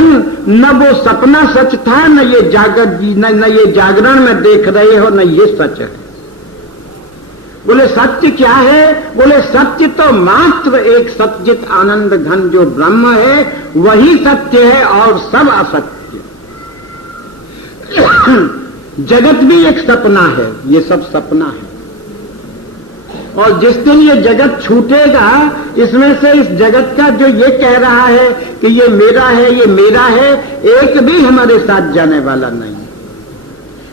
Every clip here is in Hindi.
न वो सपना सच था, न ये जागरण में देख रहे हो, न ये सच है। बोले सत्य क्या है? बोले सत्य तो मात्र एक सच्चित आनंद घन जो ब्रह्म है वही सत्य है और सब असत्य। जगत भी एक सपना है, ये सब सपना है। और जिस दिन ये जगत छूटेगा, इसमें से इस जगत का जो ये कह रहा है कि ये मेरा है, ये मेरा है, एक भी हमारे साथ जाने वाला नहीं।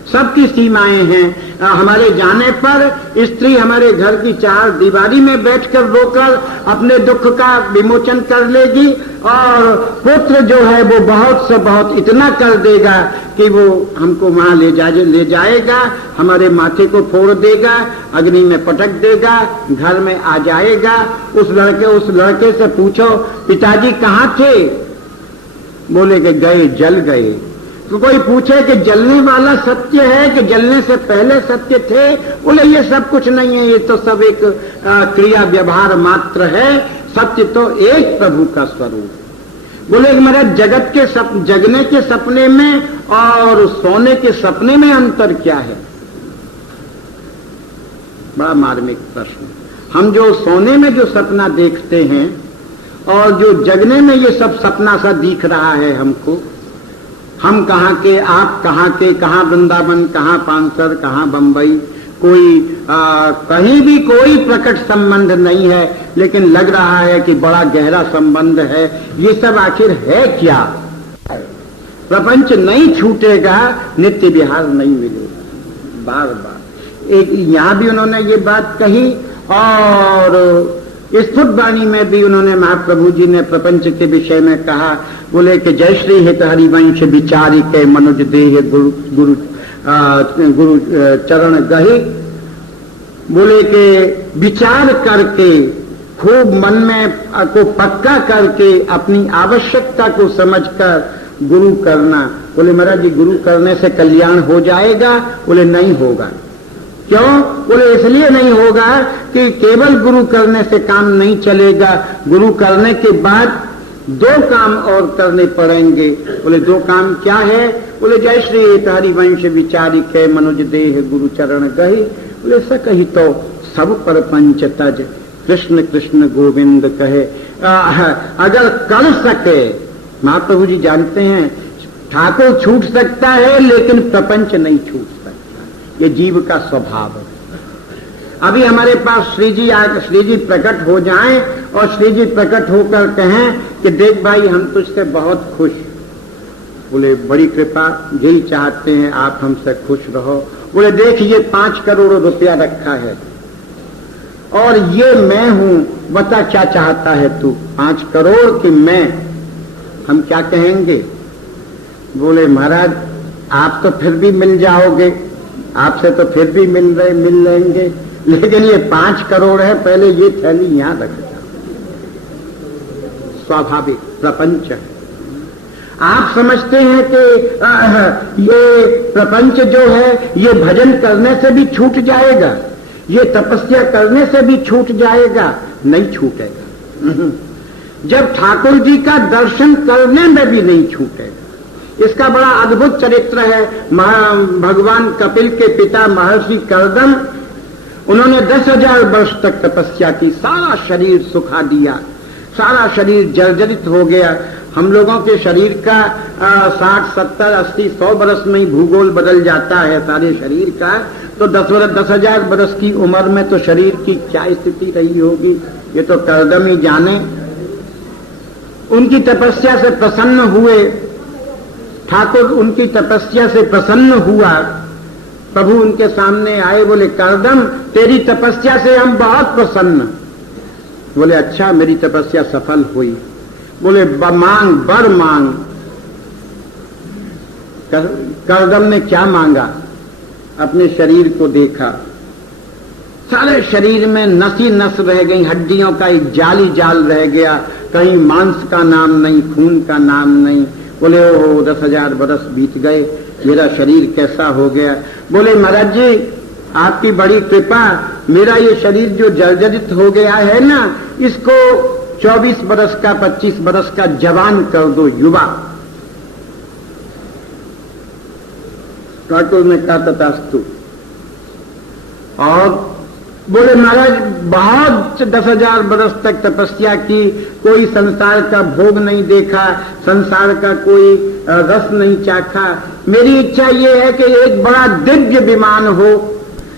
सबकी सीमाएं हैं। हमारे जाने पर स्त्री हमारे घर की चार दीवारी में बैठकर रोकर अपने दुख का विमोचन कर लेगी, और पुत्र जो है वो बहुत से बहुत इतना कर देगा कि वो हमको वहां ले जाएगा, हमारे माथे को फोड़ देगा, अग्नि में पटक देगा, घर में आ जाएगा। उस लड़के से पूछो पिताजी कहाँ थे? बोले कि गए, जल गए। तो कोई पूछे कि जलने वाला सत्य है कि जलने से पहले सत्य थे? बोले ये सब कुछ नहीं है, ये तो सब एक क्रिया व्यवहार मात्र है, सत्य तो एक प्रभु का स्वरूप। बोले कि मेरा जगत के जगने के सपने में और सोने के सपने में अंतर क्या है? बड़ा मार्मिक प्रश्न। हम जो सोने में जो सपना देखते हैं और जो जगने में ये सब सपना सा दिख रहा है हमको, हम कहाँ के, आप कहाँ के, कहाँ वृंदावन, कहाँ पानसर, कहाँ बंबई, कोई कहीं भी कोई प्रकट संबंध नहीं है, लेकिन लग रहा है कि बड़ा गहरा संबंध है। ये सब आखिर है क्या? प्रपंच नहीं छूटेगा, नित्य विहार नहीं मिलेगा। बार बार एक यहां भी उन्होंने ये बात कही, और स्फुट वाणी में भी उन्होंने महाप्रभु जी ने प्रपंच के विषय में कहा। बोले कि जय श्री हित हरिवंश विचारी के मनुज देह गुरु चरण गही। बोले कि विचार करके खूब मन में को पक्का करके अपनी आवश्यकता को समझकर गुरु करना। बोले महाराज जी गुरु करने से कल्याण हो जाएगा? बोले नहीं होगा। क्यों? बोले इसलिए नहीं होगा कि केवल गुरु करने से काम नहीं चलेगा, गुरु करने के बाद दो काम और करने पड़ेंगे। बोले दो काम क्या है? बोले जय श्री हरिवंश विचारी के मनुज देह गुरु चरण गही। बोले सकही तो सब पर पंच तज कृष्ण कृष्ण गोविंद कहे। अगर कर सके, महाप्रभु जी जानते हैं ठाकुर छूट सकता है लेकिन प्रपंच नहीं छूट सकता, ये जीव का स्वभाव है। अभी हमारे पास श्री जी प्रकट हो जाएं और श्री जी प्रकट होकर कहें कि देख भाई हम तुझसे बहुत खुश। बोले बड़ी कृपा, यही चाहते हैं आप हमसे खुश रहो। बोले देख ये 5 करोड़ रुपया रखा है और ये मैं हूं, बता क्या चाहता है तू? 5 करोड़ कि मैं? हम क्या कहेंगे? बोले महाराज आप तो फिर भी मिल जाओगे, आपसे तो फिर भी मिल लेंगे, लेकिन ये 5 करोड़ है, पहले ये थैली यहां रख जाओ। स्वाभाविक प्रपंच है। आप समझते हैं कि ये प्रपंच जो है ये भजन करने से भी छूट जाएगा, ये तपस्या करने से भी छूट जाएगा? नहीं छूटेगा। जब ठाकुर जी का दर्शन करने में भी नहीं छूटेगा। इसका बड़ा अद्भुत चरित्र है। भगवान कपिल के पिता महर्षि कर्दम, उन्होंने 10,000 वर्ष तक तपस्या की, सारा शरीर सुखा दिया, सारा शरीर जर्जरित हो गया। हम लोगों के शरीर का 60, 70, 80, 100 बरस में ही भूगोल बदल जाता है सारे शरीर का, तो 10,000 बरस की उम्र में तो शरीर की क्या स्थिति रही होगी ये तो कर्दम ही जाने। उनकी तपस्या से प्रसन्न हुए ठाकुर, उनकी तपस्या से प्रसन्न हुआ। प्रभु उनके सामने आए, बोले कर्दम तेरी तपस्या से हम बहुत प्रसन्न। बोले अच्छा मेरी तपस्या सफल हुई। बोले मांग, बर मांग। कर्दम ने क्या मांगा? अपने शरीर को देखा, सारे शरीर में नसी नस रह गई, हड्डियों का एक जाली जाल रह गया, कहीं मांस का नाम नहीं, खून का नाम नहीं। बोले ओहो 10,000 बरस बीत गए, मेरा शरीर कैसा हो गया? बोले महाराज जी आपकी बड़ी कृपा, मेरा ये शरीर जो जर्जरित हो गया है ना, इसको 24 बरस का 25 बरस का जवान कर दो, युवा। ठाकुर ने कहा तथास्तु। और बोले महाराज बहुत 10,000 बरस तक तपस्या की, कोई संसार का भोग नहीं देखा, संसार का कोई रस नहीं चाखा। मेरी इच्छा यह है कि एक बड़ा दिव्य विमान हो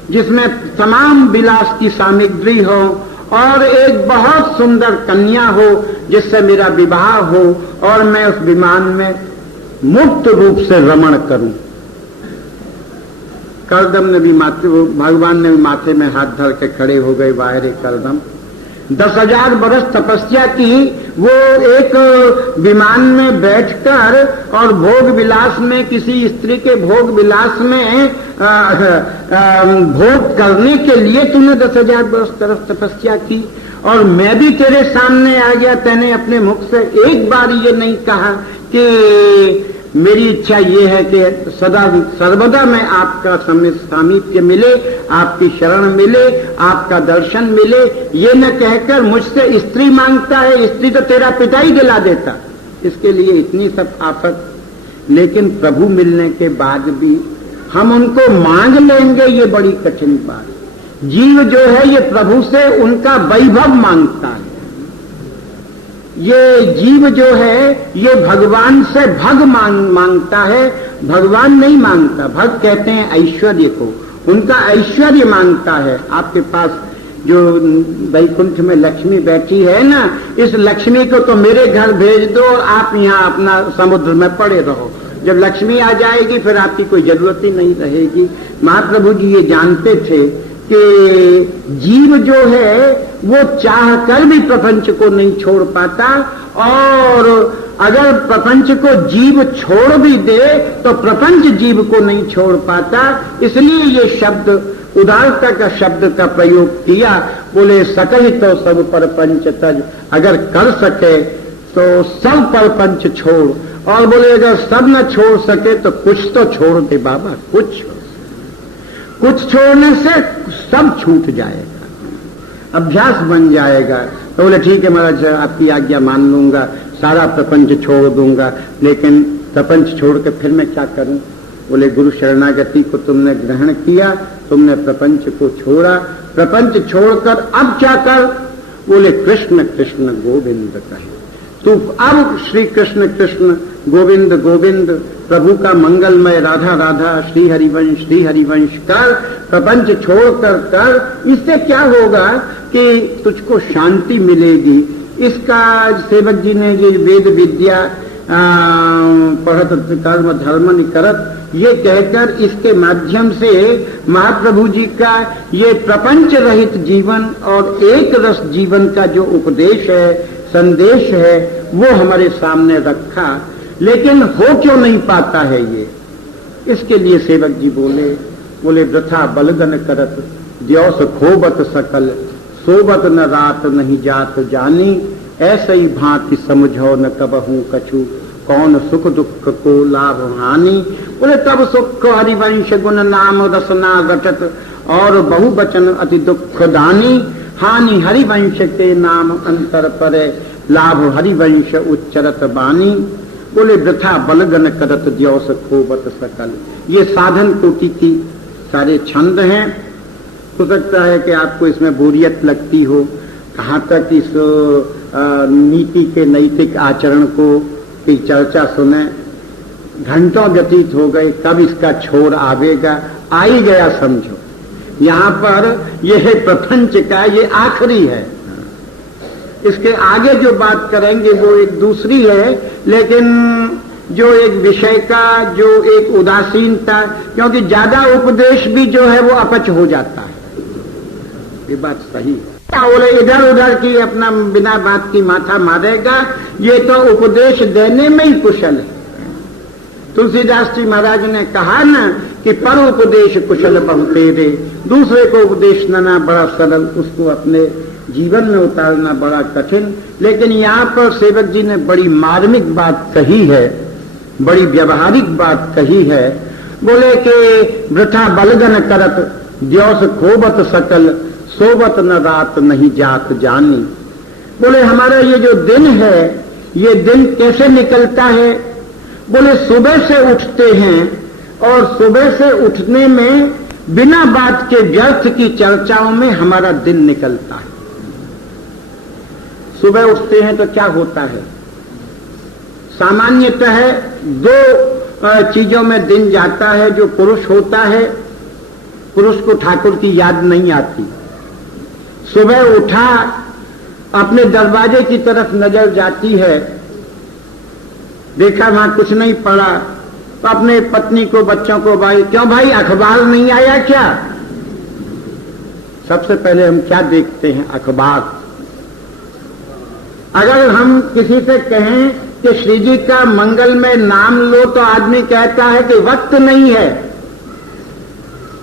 जिसमें तमाम विलास की सामग्री हो और एक बहुत सुंदर कन्या हो जिससे मेरा विवाह हो और मैं उस विमान में मुक्त रूप से रमण करूं। करदम ने भी भगवान ने भी माथे में हाथ धर के खड़े हो गए। बाहरे करदम 10,000 बरस तपस्या की, वो एक विमान में बैठकर और भोग विलास में, किसी स्त्री के भोग विलास में भोग करने के लिए तूने 10,000 बरस तरफ तपस्या की और मैं भी तेरे सामने आ गया। तैने अपने मुख से एक बार ये नहीं कहा कि मेरी इच्छा ये है कि सदा सर्वदा मैं आपका सामीप्य मिले, आपकी शरण मिले, आपका दर्शन मिले। ये न कहकर मुझसे स्त्री मांगता है, स्त्री तो तेरा पिता ही दिला देता, इसके लिए इतनी सब आफत। लेकिन प्रभु मिलने के बाद भी हम उनको मांग लेंगे, ये बड़ी कठिन बात। जीव जो है ये प्रभु से उनका वैभव मांगता है। ये जीव जो है ये भगवान से भग मांगता है, भगवान नहीं मांगता। भग कहते हैं ऐश्वर्य को, उनका ऐश्वर्य मांगता है। आपके पास जो वैकुंठ में लक्ष्मी बैठी है ना, इस लक्ष्मी को तो मेरे घर भेज दो और आप यहाँ अपना समुद्र में पड़े रहो। जब लक्ष्मी आ जाएगी फिर आपकी कोई जरूरत ही नहीं रहेगी। महाप्रभु जी ये जानते थे कि जीव जो है वो चाह कर भी प्रपंच को नहीं छोड़ पाता, और अगर प्रपंच को जीव छोड़ भी दे तो प्रपंच जीव को नहीं छोड़ पाता। इसलिए ये शब्द उदारता का शब्द का प्रयोग किया। बोले सकल तो सब परपंच तज, अगर कर सके तो सब परपंच छोड़। और बोले अगर सब न छोड़ सके तो कुछ तो छोड़ दे बाबा, कुछ छोड़ने से सब छूट जाएगा, अभ्यास बन जाएगा। तो बोले ठीक है महाराज, आपकी आज्ञा मान लूंगा, सारा प्रपंच छोड़ दूंगा, लेकिन प्रपंच छोड़ के फिर मैं क्या करूं? बोले गुरु शरणागति को तुमने ग्रहण किया, तुमने प्रपंच को छोड़ा, प्रपंच छोड़कर अब क्या कर? बोले कृष्ण कृष्ण गोविंद कहे। तू अब श्री कृष्ण कृष्ण गोविंद गोविंद, प्रभु का मंगलमय राधा राधा, श्री हरिवंश कर, प्रपंच छोड़कर कर। इससे क्या होगा कि तुझको शांति मिलेगी। इसका सेवक जी ने ये वेद विद्या पढ़त कर्म धर्म करत, ये कहकर इसके माध्यम से महाप्रभु जी का ये प्रपंच रहित जीवन और एक रस जीवन का जो उपदेश है, संदेश है, वो हमारे सामने रखा। लेकिन हो क्यों नहीं पाता है ये? इसके लिए सेवक जी बोले वृथा बलगन करत, द्योस खोबत सकल, सोबत न रात नहीं जात जानी, ऐसे ही भांति समझो न कबहू कछु, कौन सुख दुख को लाभ हानि। बोले तब सुख हरिवंश गुण नाम रसना घटत, और बहुवचन अति दुख दानी, हानि हरिवंश के नाम अंतर परे, लाभ हरिवंश उच्चरत बानी। बोले वृथा बलगन करत द्योस खोबत सकल। ये साधन कोटि की सारे छंद हैं। हो सकता है कि आपको इसमें बोरियत लगती हो। कहाँ तक इस नीति के नैतिक आचरण को की चर्चा सुने, घंटों व्यतीत हो गए, कब इसका छोर आवेगा? आ ही गया समझो। यहाँ पर यह प्रपंच का ये आखिरी है। इसके आगे जो बात करेंगे वो एक दूसरी है, लेकिन जो एक विषय का जो एक उदासीनता, क्योंकि ज्यादा उपदेश भी जो है वो अपच हो जाता है। ये बात सही है। बोले इधर उधर की अपना बिना बात की माथा मारेगा, ये तो उपदेश देने में ही कुशल है। तुलसीदास जी महाराज ने कहा ना कि पर उपदेश कुशल बहु तेरे, दूसरे को उपदेश देना बड़ा सरल, उसको अपने जीवन में उतारना बड़ा कठिन। लेकिन यहाँ पर सेवक जी ने बड़ी मार्मिक बात कही है, बड़ी व्यवहारिक बात कही है। बोले कि वृथा बलगन करत, द्योस खोबत सकल, सोबत न रात नहीं जात जानी। बोले हमारा ये जो दिन है, ये दिन कैसे निकलता है? बोले सुबह से उठते हैं और सुबह से उठने में बिना बात के व्यर्थ की चर्चाओं में हमारा दिन निकलता है। सुबह उठते हैं तो क्या होता है, सामान्यतः दो चीजों में दिन जाता है। जो पुरुष होता है, पुरुष को ठाकुर की याद नहीं आती। सुबह उठा, अपने दरवाजे की तरफ नजर जाती है, देखा वहां कुछ नहीं पड़ा, तो अपने पत्नी को, बच्चों को, भाई क्यों भाई अखबार नहीं आया क्या? सबसे पहले हम क्या देखते हैं? अखबार। अगर हम किसी से कहें कि श्री जी का मंगलमय नाम लो, तो आदमी कहता है कि वक्त नहीं है,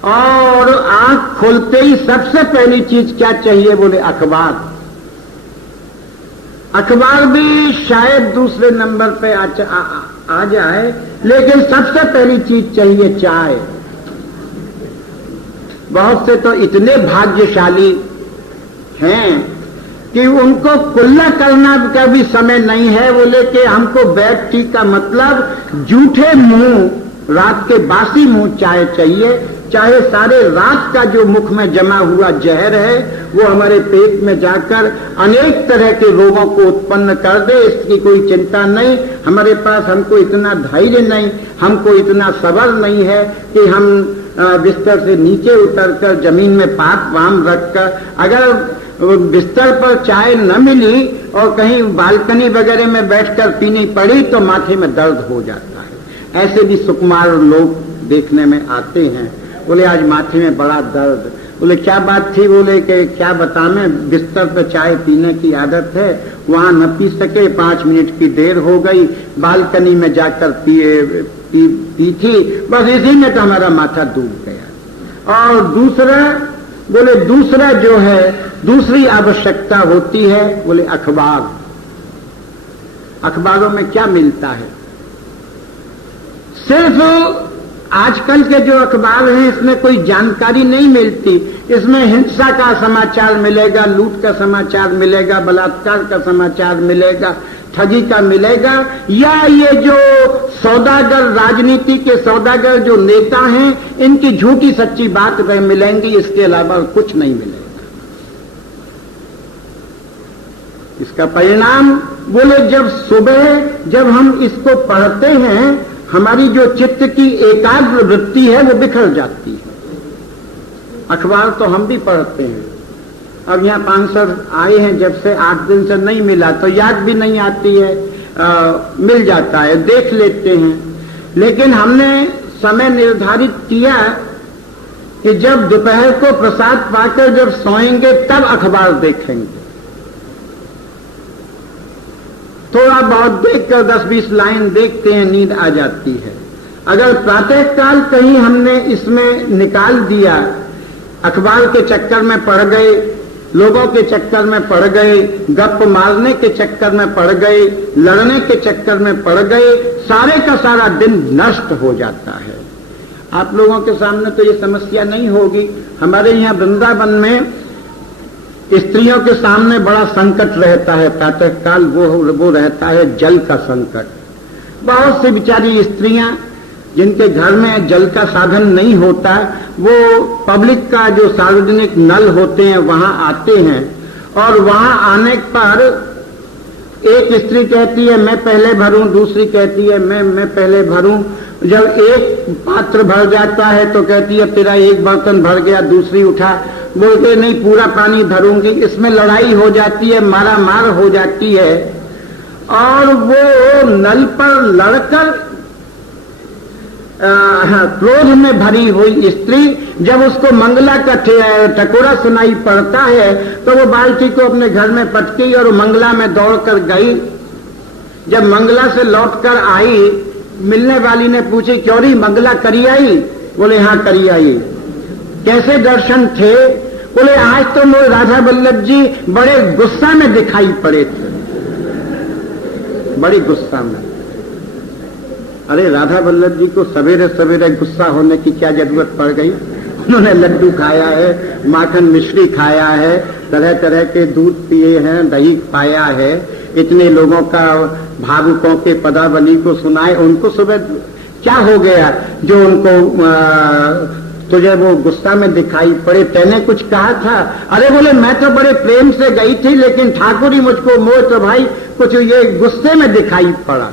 और आंख खोलते ही सबसे पहली चीज क्या चाहिए? बोले अखबार। अखबार भी शायद दूसरे नंबर पे आ जाए, लेकिन सबसे पहली चीज चाहिए चाय। बहुत से तो इतने भाग्यशाली हैं कि उनको कुल्ला करना का भी समय नहीं है। बोले कि हमको बैड टी का मतलब जूठे मुंह, रात के बासी मुंह चाय चाहिए, चाहे सारे रात का जो मुख में जमा हुआ जहर है वो हमारे पेट में जाकर अनेक तरह के रोगों को उत्पन्न कर दे, इसकी कोई चिंता नहीं। हमारे पास, हमको इतना धैर्य नहीं, हमको इतना सब्र नहीं है कि हम बिस्तर से नीचे उतरकर जमीन में पाप वाम रखकर, अगर बिस्तर पर चाय न मिली और कहीं बालकनी वगैरह में बैठकर पीनी पड़ी तो माथे में दर्द हो जाता है। ऐसे भी सुकुमार लोग देखने में आते हैं। बोले आज माथे में बड़ा दर्द। बोले क्या बात थी? बोले कि क्या बताएं, बिस्तर पर चाय पीने की आदत है, वहां न पी सके, 5 मिनट की देर हो गई, बालकनी में जाकर पी थी, बस इसी में तो हमारा माथा डूब गया। और दूसरा, बोले दूसरा जो है, दूसरी आवश्यकता होती है, बोले अखबार। अखबारों में क्या मिलता है? सिर्फ आजकल के जो अखबार हैं इसमें कोई जानकारी नहीं मिलती। इसमें हिंसा का समाचार मिलेगा, लूट का समाचार मिलेगा, बलात्कार का समाचार मिलेगा, ठगी का मिलेगा, या ये जो सौदागर, राजनीति के सौदागर जो नेता हैं, इनकी झूठी सच्ची बात मिलेंगी, इसके अलावा कुछ नहीं मिलेगा। इसका परिणाम, बोले जब सुबह जब हम इसको पढ़ते हैं, हमारी जो चित्त की एकाग्र वृत्ति है वो बिखर जाती है। अखबार तो हम भी पढ़ते हैं। अब यहाँ 500 आए हैं, जब से 8 दिन से नहीं मिला तो याद भी नहीं आती है, मिल जाता है, देख लेते हैं। लेकिन हमने समय निर्धारित किया कि जब दोपहर को प्रसाद पाकर जब सोएंगे तब अखबार देखेंगे। थोड़ा बहुत देखकर 10-20 लाइन देखते हैं, नींद आ जाती है। अगर प्रातःकाल कहीं हमने इसमें निकाल दिया, अखबार के चक्कर में पड़ गए, लोगों के चक्कर में पड़ गए, गप मारने के चक्कर में पड़ गए, लड़ने के चक्कर में पड़ गए, सारे का सारा दिन नष्ट हो जाता है। आप लोगों के सामने तो ये समस्या नहीं होगी। हमारे यहाँ वृंदावन में स्त्रियों के सामने बड़ा संकट रहता है प्रातःकाल, वो रहता है जल का संकट। बहुत सी बेचारी स्त्रियां जिनके घर में जल का साधन नहीं होता, वो पब्लिक का जो सार्वजनिक नल होते हैं वहां आते हैं, और वहां आने पर एक स्त्री कहती है मैं पहले भरूं, दूसरी कहती है मैं पहले भरूं। जब एक पात्र भर जाता है तो कहती है तेरा एक बर्तन भर गया, दूसरी उठा, बोलते नहीं पूरा पानी भरूंगी। इसमें लड़ाई हो जाती है, मारा मार हो जाती है, और वो नल पर लड़कर क्रोध में भरी हुई स्त्री जब उसको मंगला का टकोरा सुनाई पड़ता है तो वो बाल्टी को अपने घर में पटकी और मंगला में दौड़कर गई। जब मंगला से लौटकर आई, मिलने वाली ने पूछी क्यों री मंगला करी आई? बोले हाँ करी आई। कैसे दर्शन थे? बोले आज तो मोर राधा वल्लभ जी बड़े गुस्सा में दिखाई पड़े थे, बड़ी गुस्सा में। अरे राधा वल्लभ जी को सवेरे सवेरे गुस्सा होने की क्या जरूरत पड़ गई? उन्होंने लड्डू खाया है, माखन मिश्री खाया है, तरह तरह के दूध पिए हैं, दही पाया है, इतने लोगों का भावुकों के पदावली को सुनाए, उनको सुबह क्या हो गया जो उनको तुझे वो गुस्सा में दिखाई पड़े? तैने कुछ कहा था? अरे बोले मैं तो बड़े प्रेम से गई थी, लेकिन ठाकुर ही मुझको मोह तो भाई कुछ ये गुस्से में दिखाई पड़ा।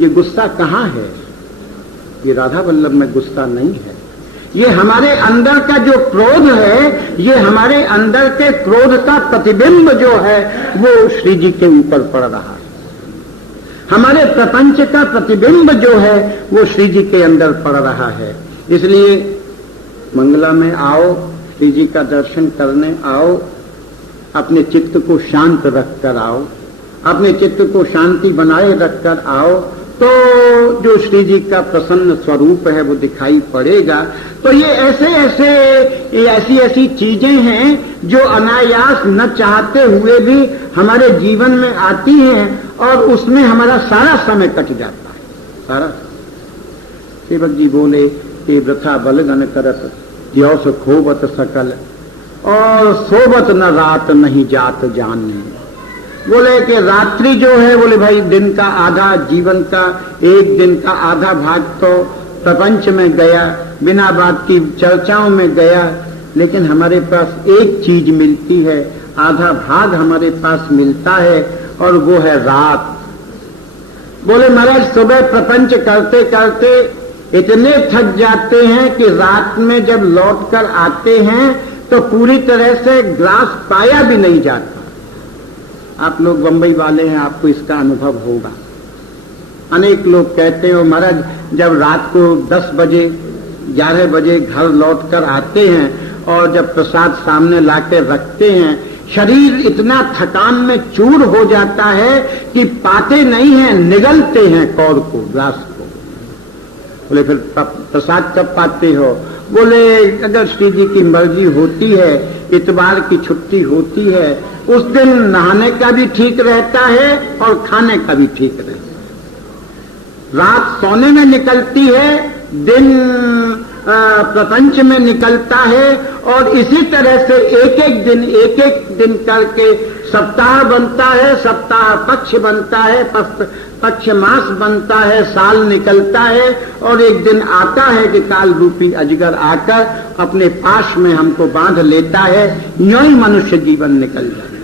ये गुस्सा कहाँ है? ये राधा वल्लभ में गुस्सा नहीं है। ये हमारे अंदर का जो क्रोध है, ये हमारे अंदर के क्रोध का प्रतिबिंब जो है वो श्री जी के ऊपर पड़ रहा है। हमारे प्रपंच का प्रतिबिंब जो है वो श्री जी के अंदर पड़ रहा है। इसलिए मंगला में आओ, श्री जी का दर्शन करने आओ, अपने चित्त को शांत रखकर आओ, अपने चित्त को शांति बनाए रखकर आओ, तो जो श्री जी का प्रसन्न स्वरूप है वो दिखाई पड़ेगा। तो ये ऐसी ऐसी चीजें हैं जो अनायास न चाहते हुए भी हमारे जीवन में आती हैं और उसमें हमारा सारा समय कट जाता है, सारा। सेवक जी बोले कि वृथा बलगन करत यौस खोबत सकल और सोबत न रात नहीं जात जानने। बोले कि रात्रि जो है, बोले भाई दिन का आधा, जीवन का एक दिन का आधा भाग तो प्रपंच में गया, बिना बात की चर्चाओं में गया, लेकिन हमारे पास एक चीज मिलती है, आधा भाग हमारे पास मिलता है और वो है रात। बोले महाराज सुबह प्रपंच करते करते इतने थक जाते हैं कि रात में जब लौट कर आते हैं तो पूरी तरह से ग्रास पाया भी नहीं जाता। आप लोग बंबई वाले हैं, आपको इसका अनुभव होगा। अनेक लोग कहते हैं महाराज जब रात को 10 बजे 11 बजे घर लौट कर आते हैं और जब प्रसाद सामने लाके रखते हैं, शरीर इतना थकान में चूर हो जाता है कि पाते नहीं हैं, निगलते हैं कौर को, ग्लास को। बोले फिर प्रसाद कब पाते हो? बोले अगर श्री जी की मर्जी होती है, इतवार की छुट्टी होती है, उस दिन नहाने का भी ठीक रहता है और खाने का भी ठीक रहता है। रात सोने में निकलती है, दिन प्रपंच में निकलता है, और इसी तरह से एक एक दिन करके सप्ताह बनता है, सप्ताह पक्ष बनता है, पक्ष मास बनता है, साल निकलता है, और एक दिन आता है कि काल रूपी अजगर आकर अपने पाश में हमको बांध लेता है, यूं ही मनुष्य जीवन निकल जाता है।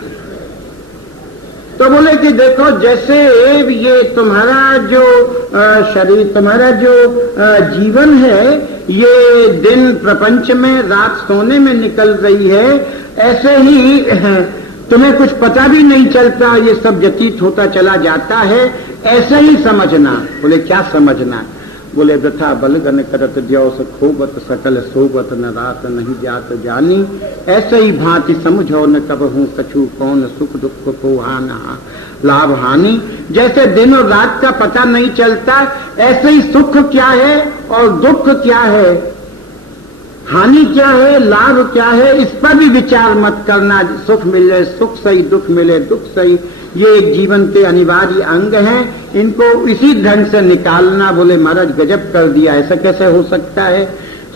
तो बोले कि देखो जैसे ये तुम्हारा जो शरीर, तुम्हारा जो जीवन है, ये दिन प्रपंच में, रात सोने में निकल रही है, ऐसे ही तुम्हें कुछ पता भी नहीं चलता, ये सब व्यतीत होता चला जाता है, ऐसे ही समझना। बोले क्या समझना? बोले वृथा बलगन करत द्यौस खोबत सकल सोबत न रात नहीं जात जानी। ऐसे ही भांति समझो न कबहू कछु कौन सुख दुख को हाना लाभ हानि। जैसे दिन और रात का पता नहीं चलता, ऐसे ही सुख क्या है और दुख क्या है, हानि क्या है, लाभ क्या है, इस पर भी विचार मत करना। सुख मिले सुख सही, दुख मिले दुख सही, ये एक जीवन के अनिवार्य अंग हैं, इनको इसी ढंग से निकालना। बोले महाराज गजब कर दिया, ऐसा कैसे हो सकता है?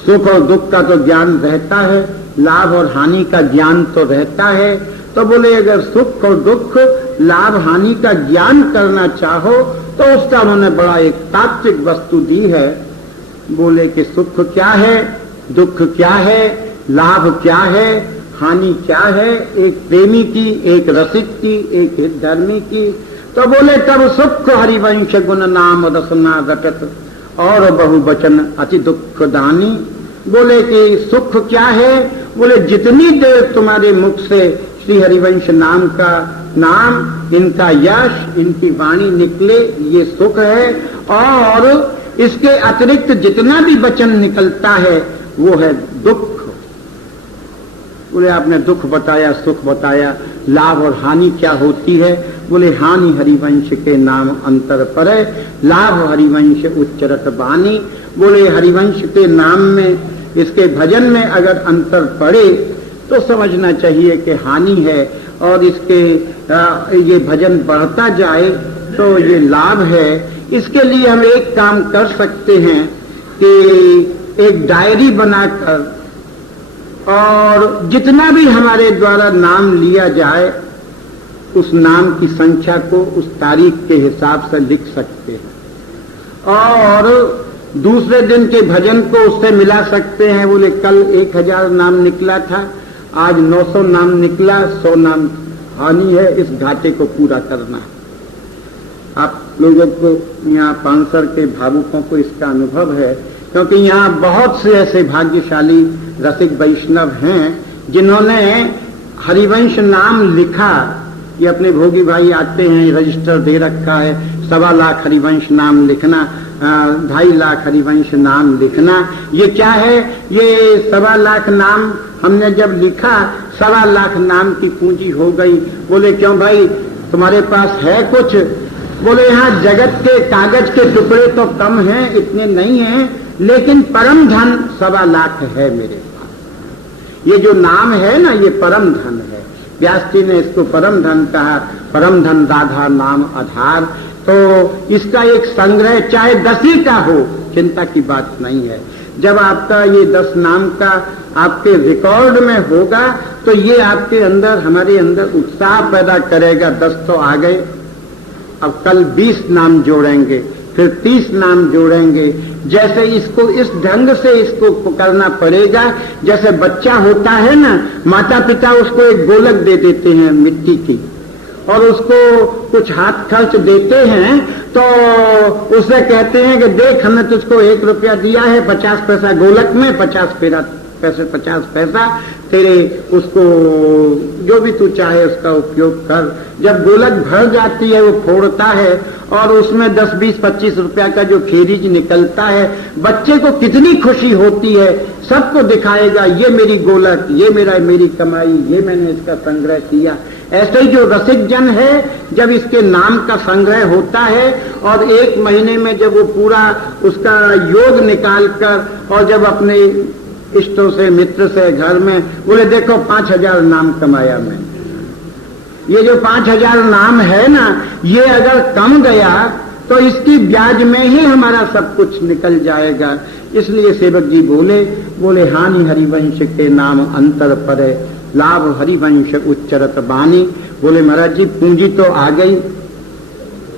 सुख और दुख का तो ज्ञान रहता है, लाभ और हानि का ज्ञान तो रहता है। तो बोले अगर सुख और दुख, लाभ हानि का ज्ञान करना चाहो तो उसका उन्होंने बड़ा एक तात्विक वस्तु दी है। बोले कि सुख क्या है, दुख क्या है, लाभ क्या है, हानि क्या है, एक प्रेमी की, एक रसिक की, एक हितधर्मी की। तो बोले तब सुख हरिवंश गुण नाम रसना घटत और बहुवचन अति दुख दानी। बोले कि सुख क्या है? बोले जितनी देर तुम्हारे मुख से श्री हरिवंश नाम का नाम, इनका यश, इनकी वाणी निकले, ये सुख है, और इसके अतिरिक्त जितना भी वचन निकलता है वो है दुख। बोले आपने दुख बताया, सुख बताया, लाभ और हानि क्या होती है? बोले हानि हरिवंश के नाम अंतर पर है, लाभ हरिवंश उच्चरत बानी। बोले हरिवंश के नाम में, इसके भजन में अगर अंतर पड़े तो समझना चाहिए कि हानि है, और इसके ये भजन बढ़ता जाए तो ये लाभ है। इसके लिए हम एक काम कर सकते हैं कि एक डायरी बनाकर, और जितना भी हमारे द्वारा नाम लिया जाए उस नाम की संख्या को उस तारीख के हिसाब से लिख सकते हैं, और दूसरे दिन के भजन को उससे मिला सकते हैं। बोले कल 1000 नाम निकला था, आज 900 नाम निकला, 100 नाम हानि है, इस घाटे को पूरा करना है। आप लोगों को यहाँ पानसर के भावुकों को इसका अनुभव है, क्योंकि यहाँ बहुत से ऐसे भाग्यशाली रसिक वैष्णव हैं जिन्होंने हरिवंश नाम लिखा। ये अपने भोगी भाई आते हैं, रजिस्टर दे रखा है, 1.25 लाख हरिवंश नाम लिखना, 2.5 लाख हरिवंश नाम लिखना। ये क्या है? ये 1.25 लाख नाम हमने जब लिखा, 1.25 लाख नाम की पूंजी हो गई। बोले क्यों भाई, तुम्हारे पास है कुछ? बोले यहाँ जगत के कागज के टुकड़े तो कम हैं, इतने नहीं हैं, लेकिन परम धन 1.25 लाख है मेरे पास। ये जो नाम है ना, ये परम धन है। व्यास जी ने इसको परम धन कहा, परम धन राधा नाम आधार। तो इसका एक संग्रह चाहे 10 ही का हो, चिंता की बात नहीं है। जब आपका ये 10 नाम का आपके रिकॉर्ड में होगा तो ये आपके अंदर, हमारे अंदर उत्साह पैदा करेगा। 10 तो आ गए, अब कल 20 नाम जोड़ेंगे, फिर 30 नाम जोड़ेंगे। जैसे इसको इस ढंग से इसको करना पड़ेगा। जैसे बच्चा होता है ना, माता पिता उसको एक गोलक दे देते हैं मिट्टी की, और उसको कुछ हाथ खर्च देते हैं, तो उससे कहते हैं कि देख हमने तुझको 1 रुपया दिया है, 50 पैसा गोलक में, 50 पैसा तेरे, उसको जो भी तू चाहे उसका उपयोग कर। जब गोलक भर जाती है, वो फोड़ता है और उसमें 10, 20, 25 रुपया का जो खेरीज निकलता है, बच्चे को कितनी खुशी होती है। सबको दिखाएगा, ये मेरी गोलक, ये मेरी कमाई, ये मैंने इसका संग्रह किया। ऐसे ही जो रसिक जन है, जब इसके नाम का संग्रह होता है और 1 महीने में जब वो पूरा उसका योग निकाल कर, और जब अपने इष्टों से, मित्र से घर में बोले देखो 5000 नाम कमाया मैं। ये जो 5000 नाम है ना, ये अगर कम गया तो इसकी ब्याज में ही हमारा सब कुछ निकल जाएगा। इसलिए सेवक जी बोले हानि हरिवंश के नाम अंतर परे, लाभ हरिवंश उच्चरत बानी। बोले महाराज जी पूंजी तो आ गई,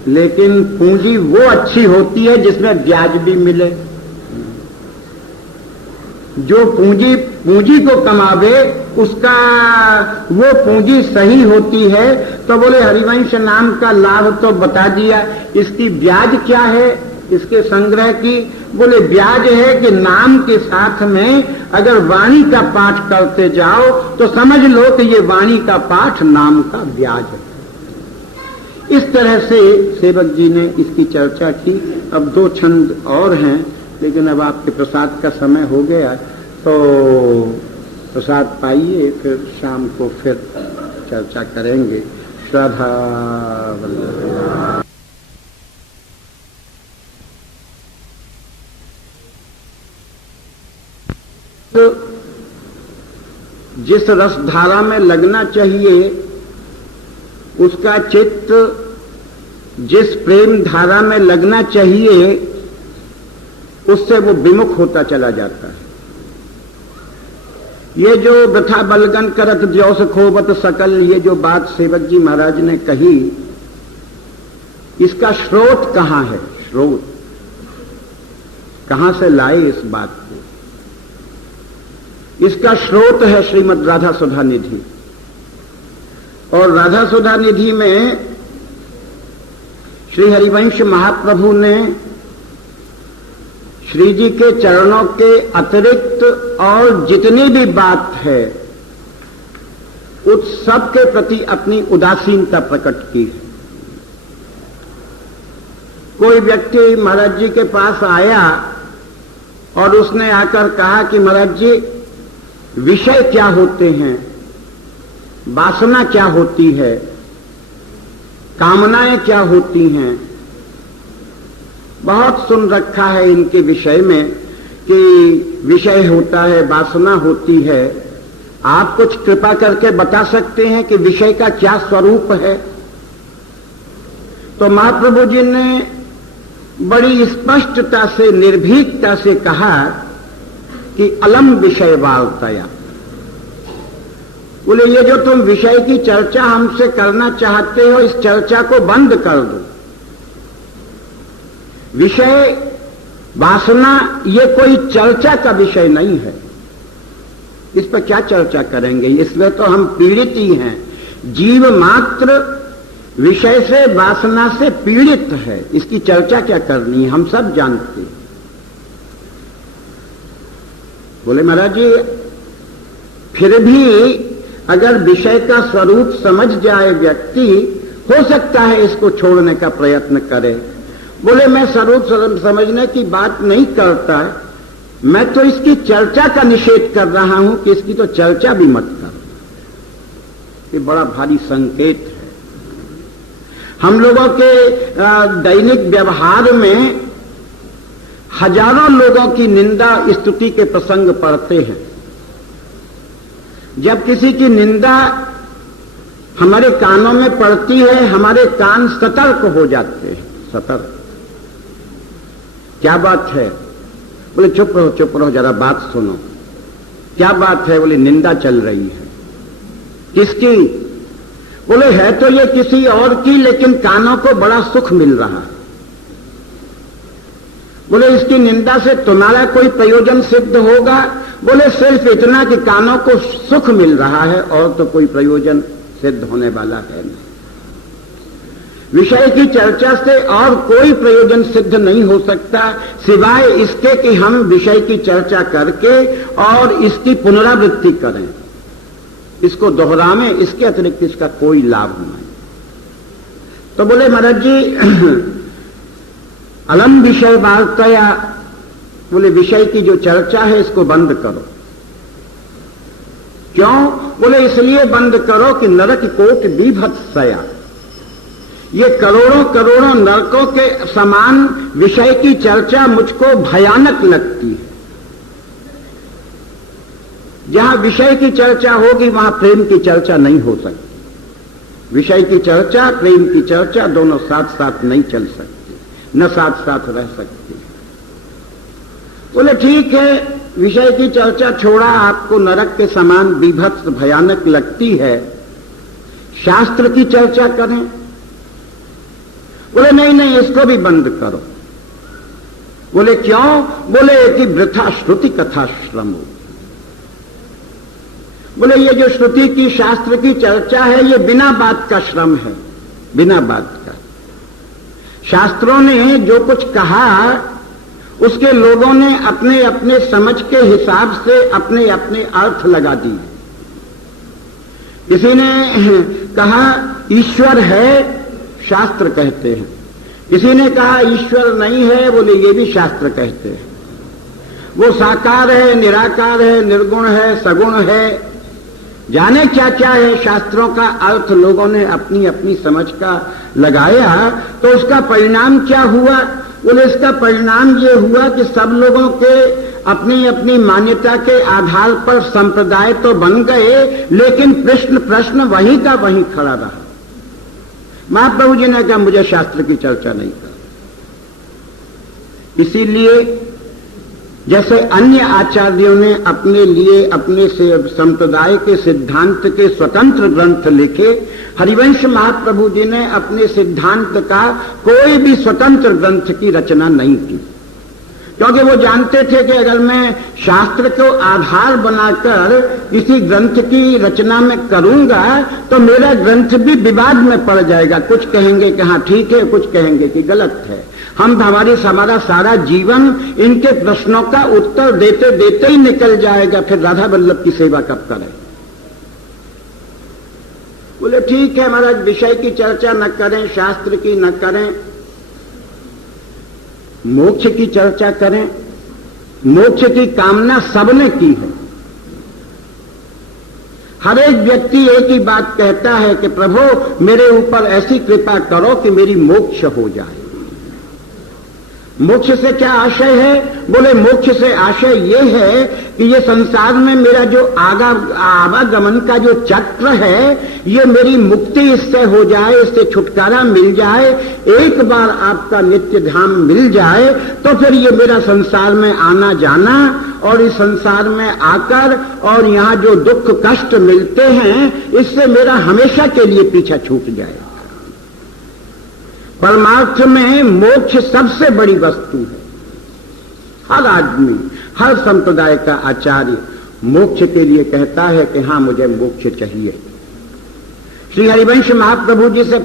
लेकिन पूंजी वो अच्छी होती है जिसमें ब्याज भी मिले। जो पूंजी को कमावे उसका वो पूंजी सही होती है। तो बोले हरिवंश नाम का लाभ तो बता दिया, इसकी ब्याज क्या है इसके संग्रह की? बोले ब्याज है कि नाम के साथ में अगर वाणी का पाठ करते जाओ तो समझ लो कि ये वाणी का पाठ नाम का ब्याज है। इस तरह से सेवक जी ने इसकी चर्चा की। अब 2 छंद और हैं, लेकिन अब आपके प्रसाद का समय हो गया, तो प्रसाद पाइए, फिर शाम को फिर चर्चा करेंगे। श्रद्धा वल्लभ। जिस रस धारा में लगना चाहिए उसका चित्त जिस प्रेम धारा में लगना चाहिए उससे वो विमुख होता चला जाता है। ये जो वृथा बलगन करत द्योस खोबत सकल, ये जो बात सेवक जी महाराज ने कही, इसका स्रोत कहां है? स्रोत कहां से लाए इस बात को? इसका स्रोत है श्रीमद् राधा सुधा निधि। और राधा सुधा निधि में श्री हरिवंश महाप्रभु ने श्री जी के चरणों के अतिरिक्त और जितनी भी बात है उस सब के प्रति अपनी उदासीनता प्रकट की है। कोई व्यक्ति महाराज जी के पास आया और उसने आकर कहा कि महाराज जी विषय क्या होते हैं, वासना क्या होती है, कामनाएं क्या होती हैं। बहुत सुन रखा है इनके विषय में कि विषय होता है, वासना होती है। आप कुछ कृपा करके बता सकते हैं कि विषय का क्या स्वरूप है? तो महाप्रभु जी ने बड़ी स्पष्टता से, निर्भीकता से कहा कि अलम विषय वार्तया। बोले ये जो तुम विषय की चर्चा हमसे करना चाहते हो, इस चर्चा को बंद कर दो। विषय वासना ये कोई चर्चा का विषय नहीं है। इस पर क्या चर्चा करेंगे? इसलिए तो हम पीड़ित ही हैं। जीव मात्र विषय से, वासना से पीड़ित है। इसकी चर्चा क्या करनी है? हम सब जानते हैं। बोले महाराज जी, फिर भी अगर विषय का स्वरूप समझ जाए व्यक्ति, हो सकता है इसको छोड़ने का प्रयत्न करे। बोले मैं स्वरूप समझने की बात नहीं करता, मैं तो इसकी चर्चा का निषेध कर रहा हूं कि इसकी तो चर्चा भी मत कर। ये बड़ा भारी संकेत है। हम लोगों के दैनिक व्यवहार में हजारों लोगों की निंदा स्तुति के प्रसंग पढ़ते हैं। जब किसी की निंदा हमारे कानों में पड़ती है, हमारे कान सतर्क हो जाते हैं। सतर्क, क्या बात है? बोले चुप रहो जरा बात सुनो। क्या बात है? बोले निंदा चल रही है। किसकी? बोले है तो ये किसी और की, लेकिन कानों को बड़ा सुख मिल रहा है। बोले इसकी निंदा से तुम्हारा कोई प्रयोजन सिद्ध होगा? बोले सिर्फ इतना कि कानों को सुख मिल रहा है, और तो कोई प्रयोजन सिद्ध होने वाला है नहीं। विषय की चर्चा से और कोई प्रयोजन सिद्ध नहीं हो सकता, सिवाय इसके कि हम विषय की चर्चा करके और इसकी पुनरावृत्ति करें, इसको दोहरावें। इसके अतिरिक्त इसका कोई लाभ नहीं। तो बोले महाराज जी, अलम विषय वार्तया, बोले विषय की जो चर्चा है इसको बंद करो। क्यों? बोले इसलिए बंद करो कि नरक कोट बीभत्सया, ये करोड़ों करोड़ों नरकों के समान विषय की चर्चा मुझको भयानक लगती है। जहां विषय की चर्चा होगी वहां प्रेम की चर्चा नहीं हो सकती। विषय की चर्चा, प्रेम की चर्चा दोनों साथ साथ नहीं चल सकती, न साथ साथ रह सकती। बोले ठीक है, विषय की चर्चा छोड़ा, आपको नरक के समान बीभत्स भयानक लगती है, शास्त्र की चर्चा करें। बोले नहीं, इसको भी बंद करो। बोले क्यों? बोले कि वृथा श्रुति कथा श्रम हो। बोले ये जो श्रुति की, शास्त्र की चर्चा है, ये बिना बात का श्रम है, बिना बात का। शास्त्रों ने जो कुछ कहा उसके लोगों ने अपने अपने समझ के हिसाब से अपने अपने अर्थ लगा दिए। किसी ने कहा ईश्वर है, शास्त्र कहते हैं। किसी ने कहा ईश्वर नहीं है, बोले ये भी शास्त्र कहते हैं। वो साकार है, निराकार है, निर्गुण है, सगुण है, जाने क्या क्या है। शास्त्रों का अर्थ लोगों ने अपनी अपनी समझ का लगाया, तो उसका परिणाम क्या हुआ? बोले इसका परिणाम ये हुआ कि सब लोगों के अपनी अपनी मान्यता के आधार पर संप्रदाय तो बन गए, लेकिन प्रश्न वही का वही खड़ा रहा। महाप्रभु जी ने कहा मुझे शास्त्र की चर्चा नहीं कर। इसीलिए जैसे अन्य आचार्यों ने अपने लिए अपने से संप्रदाय के सिद्धांत के स्वतंत्र ग्रंथ लिखे, हरिवंश महाप्रभु जी ने अपने सिद्धांत का कोई भी स्वतंत्र ग्रंथ की रचना नहीं की, क्योंकि वो जानते थे कि अगर मैं शास्त्र को आधार बनाकर किसी ग्रंथ की रचना में करूंगा तो मेरा ग्रंथ भी विवाद में पड़ जाएगा। कुछ कहेंगे कि हाँ ठीक है, कुछ कहेंगे कि गलत है। हमारा सारा जीवन इनके प्रश्नों का उत्तर देते देते ही निकल जाएगा, फिर राधा वल्लभ की सेवा कब करें? बोले ठीक है महाराज, विषय की चर्चा न करें, शास्त्र की न करें, मोक्ष की चर्चा करें। मोक्ष की कामना सबने की है। हर एक व्यक्ति एक ही बात कहता है कि प्रभु मेरे ऊपर ऐसी कृपा करो कि मेरी मोक्ष हो जाए। मोक्ष से क्या आशय है? बोले मोक्ष से आशय ये है कि ये संसार में मेरा जो आवागमन का जो चक्र है, ये मेरी मुक्ति इससे हो जाए, इससे छुटकारा मिल जाए। एक बार आपका नित्य धाम मिल जाए तो फिर ये मेरा संसार में आना जाना और इस संसार में आकर और यहाँ जो दुख कष्ट मिलते हैं, इससे मेरा हमेशा के लिए पीछा छूट जाए। परमार्थ में मोक्ष सबसे बड़ी वस्तु है। हर आदमी, हर संप्रदाय का आचार्य मोक्ष के लिए कहता है कि हां मुझे मोक्ष चाहिए। श्री हरिवंश महाप्रभु जी से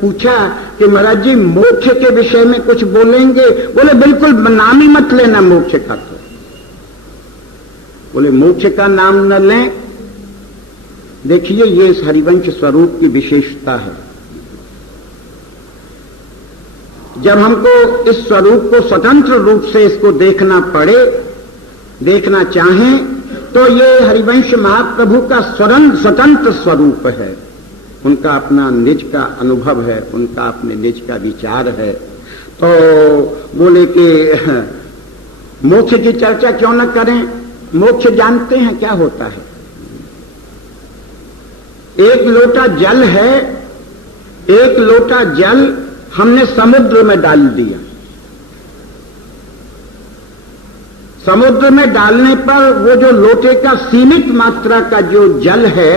पूछा कि महाराज जी मोक्ष के विषय में कुछ बोलेंगे? बोले बिल्कुल नाम ही मत लेना मोक्ष का। तो बोले मोक्ष का नाम न लें। देखिए ये इस हरिवंश स्वरूप की विशेषता है। जब हमको इस स्वरूप को स्वतंत्र रूप से इसको देखना पड़े, देखना चाहें, तो ये हरिवंश महाप्रभु का स्वतंत्र स्वरूप है। उनका अपना निज का अनुभव है, उनका अपने निज का विचार है। तो बोले कि मोक्ष की चर्चा क्यों न करें? मोक्ष जानते हैं क्या होता है? एक लोटा जल है, एक लोटा जल हमने समुद्र में डाल दिया। समुद्र में डालने पर वो जो लोटे का सीमित मात्रा का जो जल है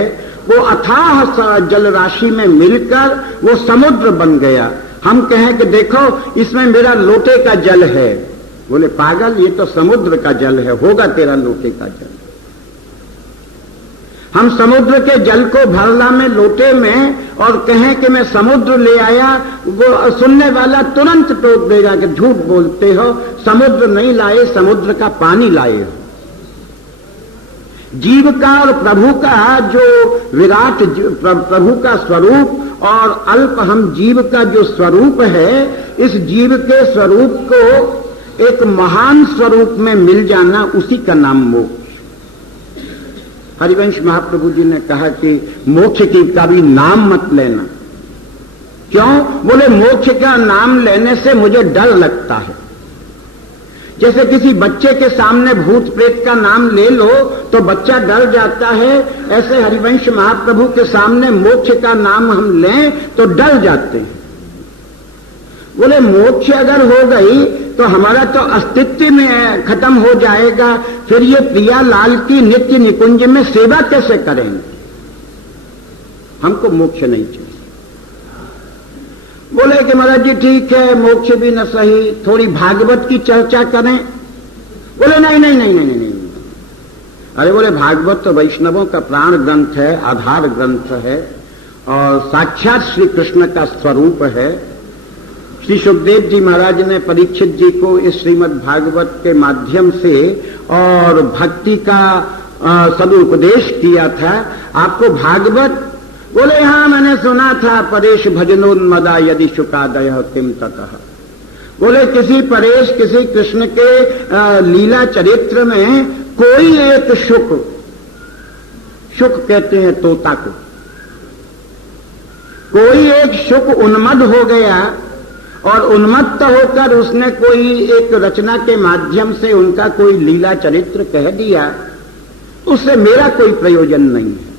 वो अथाह जल राशि में मिलकर वो समुद्र बन गया। हम कहें कि देखो इसमें मेरा लोटे का जल है। बोले पागल, ये तो समुद्र का जल है, होगा तेरा लोटे का जल। हम समुद्र के जल को भरला में लोटे में और कहें कि मैं समुद्र ले आया, वो सुनने वाला तुरंत टोक देगा कि झूठ बोलते हो, समुद्र नहीं लाए, समुद्र का पानी लाए हो। जीव का और प्रभु का जो विराट प्रभु का स्वरूप और अल्प हम जीव का जो स्वरूप है, इस जीव के स्वरूप को एक महान स्वरूप में मिल जाना, उसी का नाम मोक्ष। हरिवंश महाप्रभु जी ने कहा कि मोक्ष की कभी नाम मत लेना। क्यों? बोले मोक्ष का नाम लेने से मुझे डर लगता है। जैसे किसी बच्चे के सामने भूत प्रेत का नाम ले लो तो बच्चा डर जाता है, ऐसे हरिवंश महाप्रभु के सामने मोक्ष का नाम हम लें तो डर जाते हैं। बोले मोक्ष अगर हो गई तो हमारा तो अस्तित्व में खत्म हो जाएगा, फिर ये प्रियालाल की नित्य निकुंज में सेवा कैसे करेंगे? हमको मोक्ष नहीं चाहिए। बोले कि महाराज जी ठीक है, मोक्ष भी न सही, थोड़ी भागवत की चर्चा करें। बोले नहीं नहीं नहीं नहीं नहीं। अरे बोले भागवत तो वैष्णवों का प्राण ग्रंथ है, आधार ग्रंथ है और साक्षात श्री कृष्ण का स्वरूप है। श्री सुखदेव जी महाराज ने परीक्षित जी को इस श्रीमद् भागवत के माध्यम से और भक्ति का सदुपदेश किया था। आपको भागवत? बोले हाँ मैंने सुना था, परेश भजनोन्मदा यदि शुकादय किम ततः। बोले किसी परेश, किसी कृष्ण के लीला चरित्र में कोई एक शुक कहते हैं तोता को, कोई एक शुक उन्मद हो गया और उन्मत्त होकर उसने कोई एक रचना के माध्यम से उनका कोई लीला चरित्र कह दिया, उससे मेरा कोई प्रयोजन नहीं है।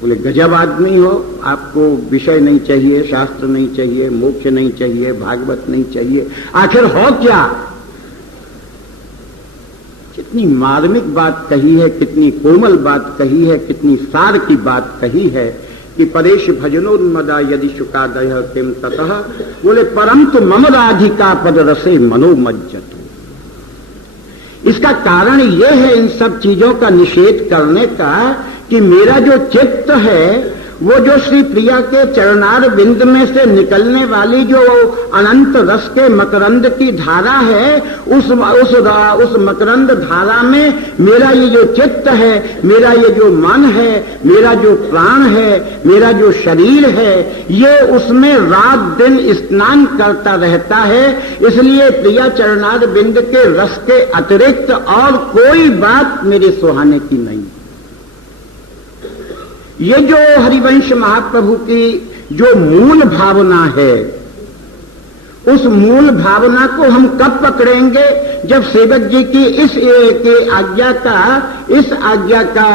बोले गजब आदमी हो, आपको विषय नहीं चाहिए, शास्त्र नहीं चाहिए, मोक्ष नहीं चाहिए, भागवत नहीं चाहिए, आखिर हो क्या? कितनी मार्मिक बात कही है, कितनी कोमल बात कही है, कितनी सार की बात कही है कि परेश भजनोन्मदा यदि शुकादय किम ततः। बोले परंतु मम राधिका पद रसे मनोमज्जतु। इसका कारण यह है इन सब चीजों का निषेध करने का कि मेरा जो चित्त है वो जो श्री प्रिया के चरणार बिंद में से निकलने वाली जो अनंत रस के मकरंद की धारा है, उस मकरंद धारा में मेरा ये जो चित्त है, मेरा ये जो मन है, मेरा जो प्राण है, मेरा जो शरीर है, ये उसमें रात दिन स्नान करता रहता है। इसलिए प्रिया चरणार बिंद के रस के अतिरिक्त और कोई बात मेरे सुहाने की नहीं। ये जो हरिवंश महाप्रभु की जो मूल भावना है, उस मूल भावना को हम कब पकड़ेंगे? जब सेवक जी की इस आज्ञा का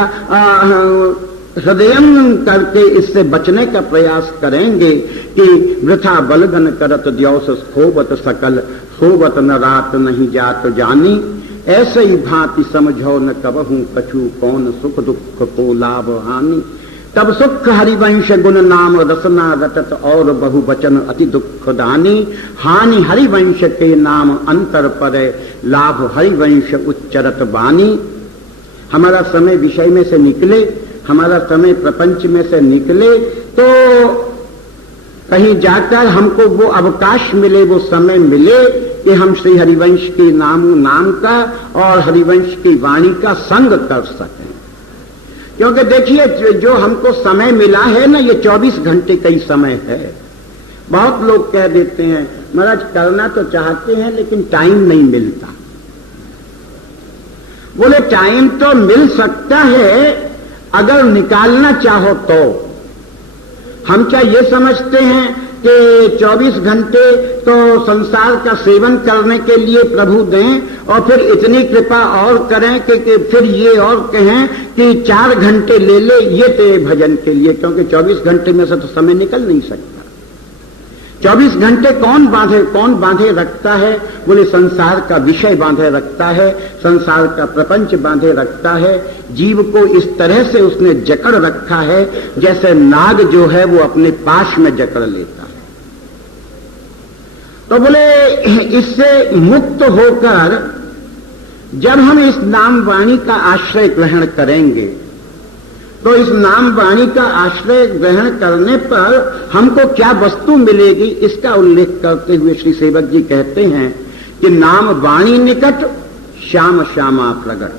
हृदयंगम करके इससे बचने का प्रयास करेंगे कि वृथा बलगन करत द्यौस खोबत सकल सोबत न रात नहीं जात जानी, ऐसे ही भांति समझो न कबहू कछु कौन सुख दुख को लाभ हानि। तब सुख हरिवंश गुण नाम रसना रटत और बहु वचन अति दुख दानी हानि हरिवंश के नाम अंतर पर लाभ हरिवंश उच्चरत बानी। हमारा समय विषय में से निकले, हमारा समय प्रपंच में से निकले तो कहीं जाकर हमको वो अवकाश मिले, वो समय मिले कि हम श्री हरिवंश के नाम का और हरिवंश की वाणी का संग कर सकें। क्योंकि देखिए जो हमको समय मिला है ना, ये 24 घंटे का ही समय है। बहुत लोग कह देते हैं महाराज करना तो चाहते हैं लेकिन टाइम नहीं मिलता। बोले टाइम तो मिल सकता है अगर निकालना चाहो तो। हम क्या ये समझते हैं कि 24 घंटे तो संसार का सेवन करने के लिए प्रभु दें और फिर इतनी कृपा और करें कि फिर ये और कहें कि 4 घंटे ले ले ये तेरे भजन के लिए, क्योंकि 24 घंटे में से तो समय निकल नहीं सकता। 24 घंटे कौन बांधे रखता है? बोले संसार का विषय बांधे रखता है, संसार का प्रपंच बांधे रखता है। जीव को इस तरह से उसने जकड़ रखा है जैसे नाग जो है वो अपने पाश में जकड़ लेता है। तो बोले इससे मुक्त होकर जब हम इस नाम वाणी का आश्रय ग्रहण करेंगे तो इस नाम वाणी का आश्रय ग्रहण करने पर हमको क्या वस्तु मिलेगी, इसका उल्लेख करते हुए श्री सेवक जी कहते हैं कि नाम वाणी निकट श्याम श्यामा प्रगट।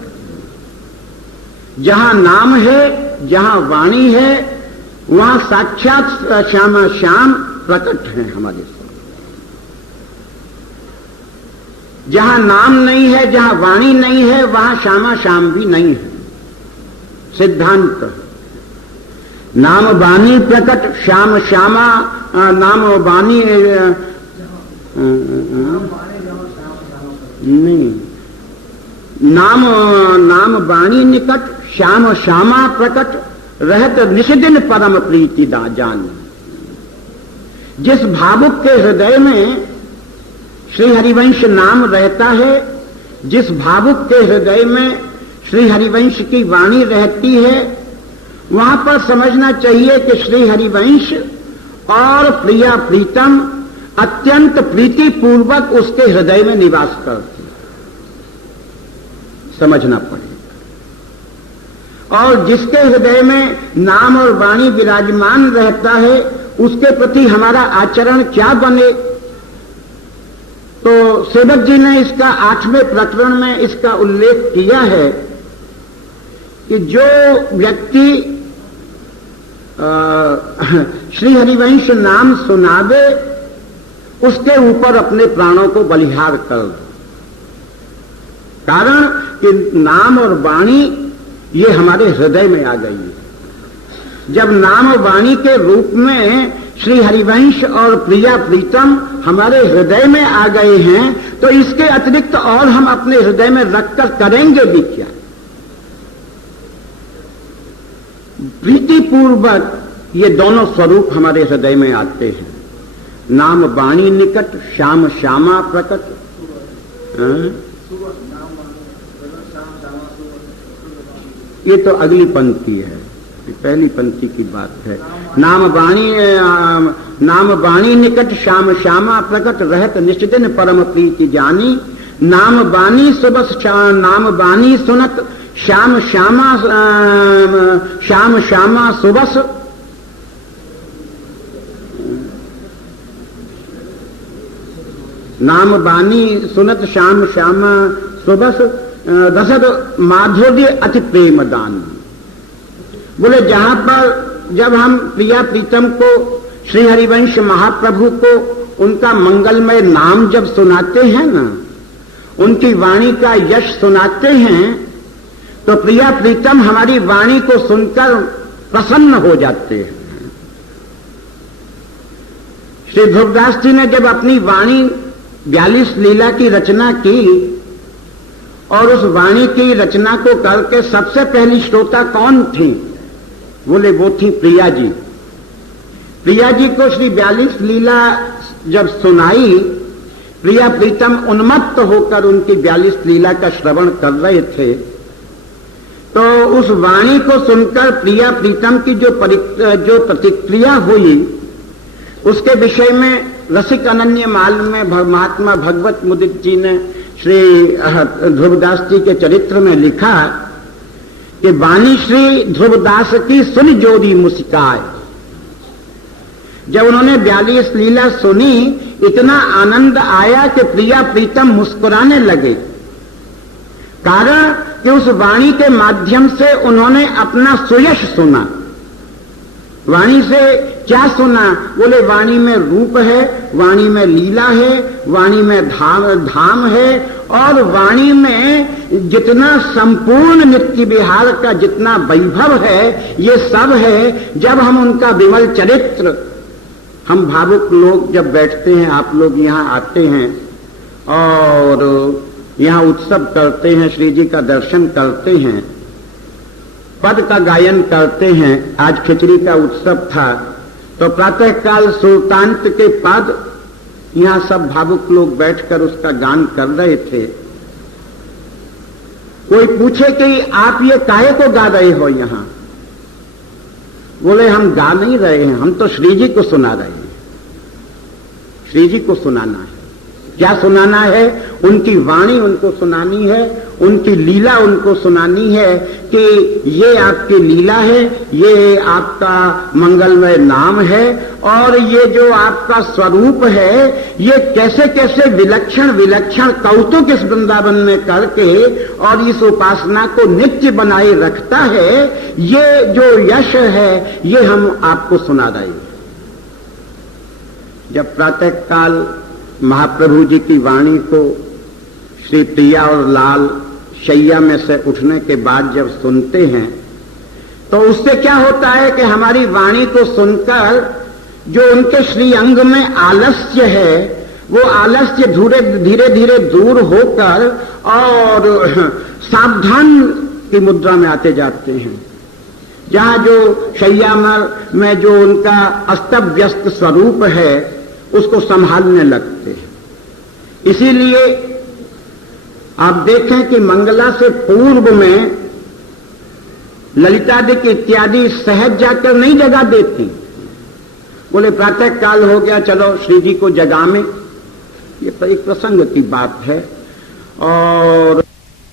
जहां नाम है, जहां वाणी है, वहां साक्षात श्यामा श्याम प्रकट है हमारे साथ। जहां नाम नहीं है, जहां वाणी नहीं है, वहां श्यामा श्याम भी नहीं है। सिद्धांत नाम वाणी प्रकट श्याम श्यामा, नाम वाणी नहीं, नाम वाणी निकट श्याम श्यामा प्रकट रहत निषदिन परम प्रीति जान। जिस भावुक के हृदय में श्री हरिवंश नाम रहता है, जिस भावुक के हृदय में श्री हरिवंश की वाणी रहती है, वहां पर समझना चाहिए कि श्री हरिवंश और प्रिया प्रीतम अत्यंत प्रीति पूर्वक उसके हृदय में निवास करती है। समझना पड़ेगा। और जिसके हृदय में नाम और वाणी विराजमान रहता है उसके प्रति हमारा आचरण क्या बने। तो सेवक जी ने इसका 8वें प्रकरण में इसका उल्लेख किया है कि जो व्यक्ति श्री हरिवंश नाम सुनावे उसके ऊपर अपने प्राणों को बलिहार कर दो। कारण कि नाम और वाणी ये हमारे हृदय में आ गई है। जब नाम और वाणी के रूप में श्री हरिवंश और प्रिया प्रीतम हमारे हृदय में आ गए हैं तो इसके अतिरिक्त और हम अपने हृदय में रखकर करेंगे भी क्या। प्रीतिपूर्वक ये दोनों स्वरूप हमारे हृदय में आते हैं। नाम वाणी निकट श्याम श्यामा प्रकट। ये तो अगली पंक्ति है, पहली पंक्ति की बात है। नाम वाणी निकट श्याम श्यामा प्रकट रहत निश्चिदिन परम प्रीति जानी। नाम वाणी सुबस नाम वाणी सुनत श्याम श्यामा सुबस। नाम वाणी सुनत श्याम श्यामा सुबस रसद माधुर्य अति प्रेम दान। बोले जहां पर जब हम प्रिया प्रीतम को श्री हरिवंश महाप्रभु को उनका मंगलमय नाम जब सुनाते हैं ना, उनकी वाणी का यश सुनाते हैं तो प्रिया प्रीतम हमारी वाणी को सुनकर प्रसन्न हो जाते हैं। श्री ध्रुवदास जी ने जब अपनी वाणी 42 लीला की रचना की और उस वाणी की रचना को करके सबसे पहली श्रोता कौन थी? बोले वो थी प्रिया जी। प्रिया जी को श्री 42 लीला जब सुनाई, प्रिया प्रीतम उन्मत्त होकर उनकी 42 लीला का श्रवण कर रहे थे, तो उस वाणी को सुनकर प्रिया प्रीतम की जो प्रतिक्रिया हुई, उसके विषय में रसिक अनन्य माल में महात्मा भगवत मुदित जी ने श्री ध्रुवदास जी के चरित्र में लिखा कि वाणी श्री ध्रुवदास की सुन जोरी मुस्काए। जब उन्होंने 42 लीला सुनी, इतना आनंद आया कि प्रिया प्रीतम मुस्कुराने लगे। कारण कि उस वाणी के माध्यम से उन्होंने अपना सुयश सुना। वाणी से क्या सुना? बोले वाणी में रूप है, वाणी में लीला है, वाणी में धाम है, और वाणी में जितना संपूर्ण नित्य विहार का जितना वैभव है, ये सब है। जब हम उनका विमल चरित्र, हम भावुक लोग जब बैठते हैं, आप लोग यहाँ आते हैं और यहाँ उत्सव करते हैं, श्री जी का दर्शन करते हैं, पद का गायन करते हैं। आज खिचड़ी का उत्सव था, तो प्रातःकाल सुल्तांत के पद यहां सब भावुक लोग बैठकर उसका गान कर रहे थे। कोई पूछे कि आप ये काहे को गा रहे हो यहां? बोले हम गा नहीं रहे हैं, हम तो श्री जी को सुना रहे हैं। श्री जी को सुनाना है। क्या सुनाना है? उनकी वाणी उनको सुनानी है, उनकी लीला उनको सुनानी है कि ये आपकी लीला है, ये आपका मंगलमय नाम है, और ये जो आपका स्वरूप है, ये कैसे कैसे विलक्षण विलक्षण कौतुक इस वृंदावन में करके और इस उपासना को नित्य बनाए रखता है। ये जो यश है, ये हम आपको सुना रहे हैं। जब प्रातःकाल महाप्रभु जी की वाणी को श्री प्रिया और लाल शैया में से उठने के बाद जब सुनते हैं, तो उससे क्या होता है कि हमारी वाणी को सुनकर जो उनके श्री अंग में आलस्य है, वो आलस्य धीरे धीरे दूर होकर और सावधान की मुद्रा में आते जाते हैं। जहां जो शैया में जो उनका अस्त व्यस्त स्वरूप है, उसको संभालने लगते हैं। इसीलिए आप देखें कि मंगला से पूर्व में ललितादिक इत्यादि सहज जाकर नहीं जगा देती। बोले प्रातः काल हो गया, चलो श्री जी को जगा में। ये एक प्रसंग की बात है। और